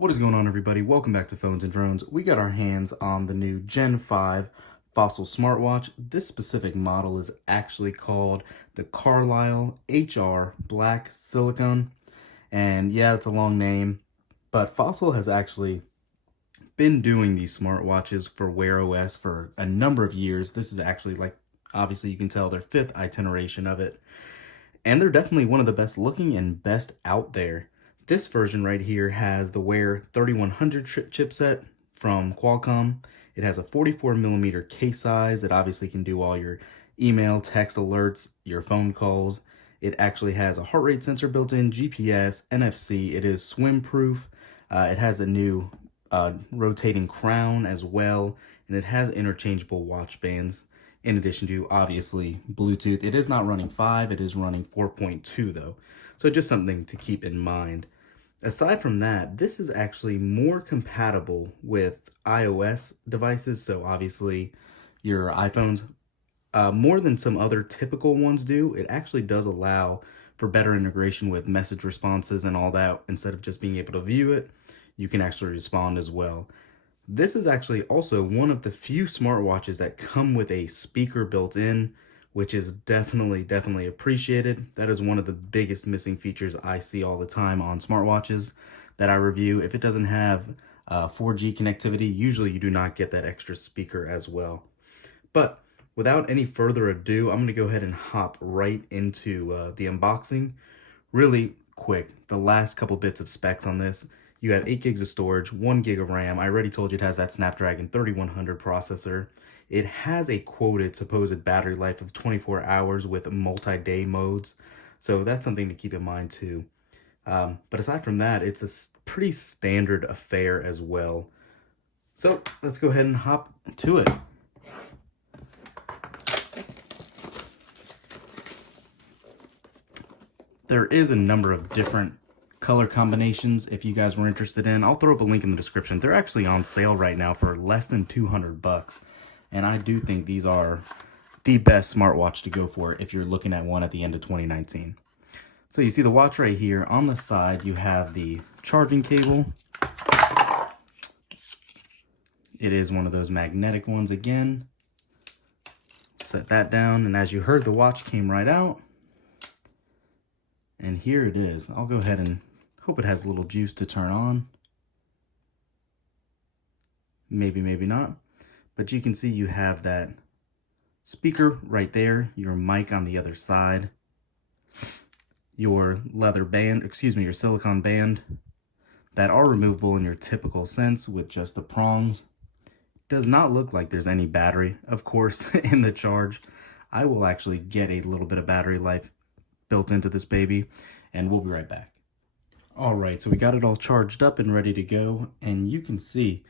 What is going on, everybody? Welcome back to Phones and Drones. We got our hands on the new Gen 5 Fossil smartwatch. This specific model is actually called the Carlyle HR Black Silicone. And yeah, it's a long name, but Fossil has actually been doing these smartwatches for Wear OS for a number of years. This is actually, like, obviously you can tell, their fifth iteration of it. And they're definitely one of the best looking and best out there. This version right here has the Wear 3100 chipset from Qualcomm. It has a 44mm case size. It obviously can do all your email, text alerts, your phone calls. It actually has a heart rate sensor built in, GPS, NFC. It is swim proof. It has a new rotating crown as well, and it has interchangeable watch bands. In addition to, obviously, Bluetooth. It is not running 5, it is running 4.2 though. So just something to keep in mind. Aside from that, this is actually more compatible with iOS devices. So obviously your iPhones, more than some other typical ones do. It actually does allow for better integration with message responses and all that. Instead of just being able to view it, you can actually respond as well. This is actually also one of the few smartwatches that come with a speaker built in, which is definitely appreciated. That is one of the biggest missing features I see all the time on smartwatches that I review. If it doesn't have 4G connectivity, usually you do not get that extra speaker as well. But without any further ado, I'm going to go ahead and hop right into the unboxing. Really quick, the last couple bits of specs on this. You have 8 gigs of storage, 1 gig of RAM. I already told you it has that Snapdragon 3100 processor. It has a quoted supposed battery life of 24 hours with multi-day modes. So that's something to keep in mind too. But aside from that, it's a pretty standard affair as well. So let's go ahead and hop to it. There is a number of different color combinations if you guys were interested in. I'll throw up a link in the description. They're actually on sale right now for less than 200 bucks. And I do think these are the best smartwatch to go for if you're looking at one at the end of 2019. So you see the watch right here. On the side, you have the charging cable. It is one of those magnetic ones again. Set that down, and as you heard, the watch came right out. And here it is. I'll go ahead and hope it has a little juice to turn on. Maybe, maybe not. But you can see you have that speaker right there, your mic on the other side, your leather band, your silicone band that are removable in your typical sense with just the prongs. Does not look like there's any battery, of course, in the charge. I will actually get a little bit of battery life built into this baby, and we'll be right back. All right, so we got it all charged up and ready to go, and you can see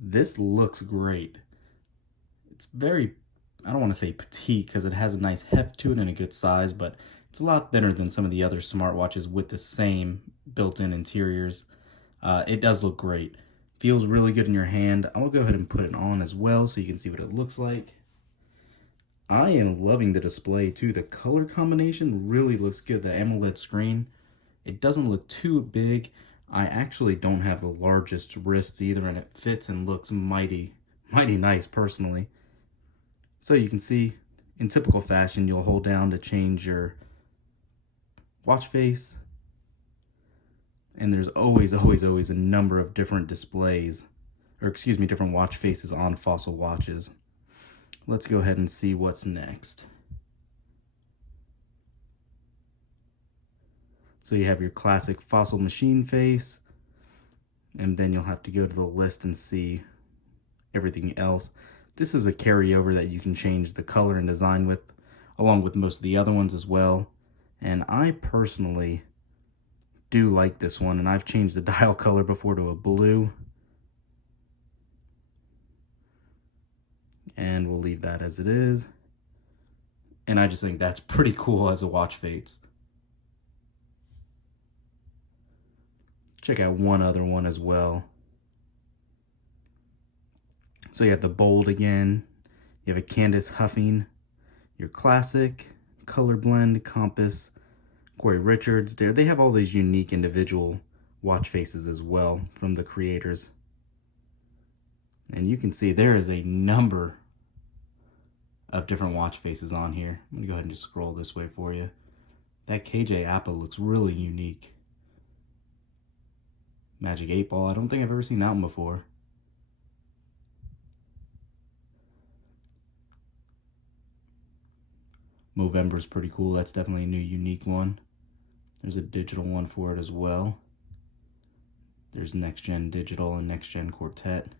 this looks great. It's very, I don't want to say petite because it has a nice heft to it and a good size, but it's a lot thinner than some of the other smartwatches with the same built-in interiors. It does look great. Feels really good in your hand. I'm gonna go ahead and put it on as well so you can see what it looks like. I am loving the display too. The color combination really looks good. The AMOLED screen, it doesn't look too big. I actually don't have the largest wrists either, and it fits and looks mighty nice personally. So you can see, in typical fashion, you'll hold down to change your watch face. And there's always a number of different displays, or different watch faces on Fossil watches. Let's go ahead and see what's next. So you have your classic Fossil machine face, and then you'll have to go to the list and see everything else. This is a carryover that you can change the color and design with, along with most of the other ones as well. And I personally do like this one, and I've changed the dial color before to a blue. And we'll leave that as it is. And I just think that's pretty cool as a watch face. Check out one other one as well. So you have the bold again. You have a Candace Huffing, your classic, color blend, compass, Corey Richards. They have all these unique individual watch faces as well from the creators. And you can see there is a number of different watch faces on here. I'm gonna go ahead and just scroll this way for you. That KJ Appa looks really unique. Magic 8 Ball, I don't think I've ever seen that one before. Movember's pretty cool. That's definitely a new unique one. There's a digital one for it as well. There's Next Gen Digital and Next Gen Quartet.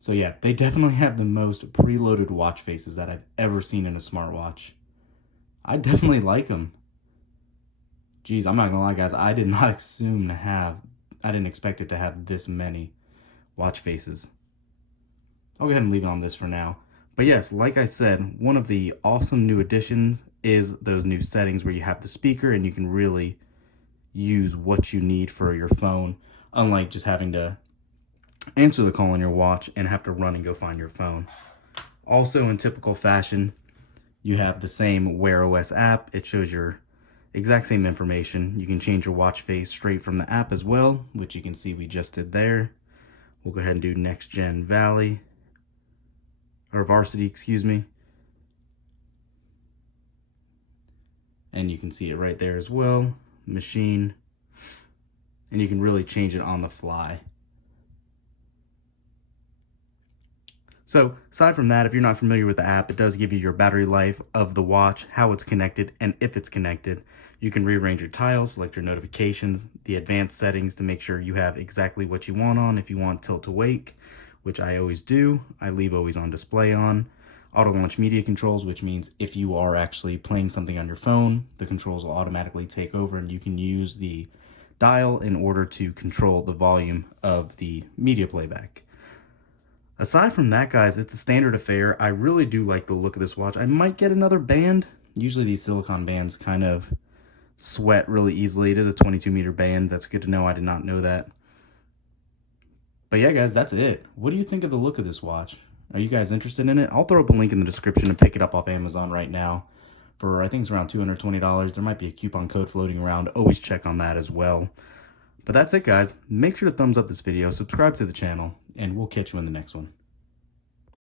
So yeah, they definitely have the most preloaded watch faces that I've ever seen in a smartwatch. I definitely like them. Geez, I'm not gonna lie, guys. I didn't expect it to have this many watch faces. I'll go ahead and leave it on this for now. But yes, like I said, one of the awesome new additions is those new settings where you have the speaker and you can really use what you need for your phone, unlike just having to answer the call on your watch and have to run and go find your phone. Also, in typical fashion, you have the same Wear OS app. It shows your exact same information. You can change your watch face straight from the app as well, which you can see we just did there. We'll go ahead and do Next Gen Varsity, excuse me. And you can see it right there as well, machine. And you can really change it on the fly. So aside from that, if you're not familiar with the app, it does give you your battery life of the watch, how it's connected, and if it's connected. You can rearrange your tiles, select your notifications, the advanced settings to make sure you have exactly what you want on. If you want tilt to wake, which I always do, I leave always on display on. Auto launch media controls, which means if you are actually playing something on your phone, the controls will automatically take over and you can use the dial in order to control the volume of the media playback. Aside from that, guys, it's a standard affair. I really do like the look of this watch. I might get another band. Usually these silicone bands kind of sweat really easily. It is a 22-meter band. That's good to know. I did not know that. But yeah, guys, that's it. What do you think of the look of this watch? Are you guys interested in it? I'll throw up a link in the description to pick it up off Amazon right now for, I think it's around $220. There might be a coupon code floating around. Always check on that as well. But that's it, guys. Make sure to thumbs up this video, subscribe to the channel, and we'll catch you in the next one.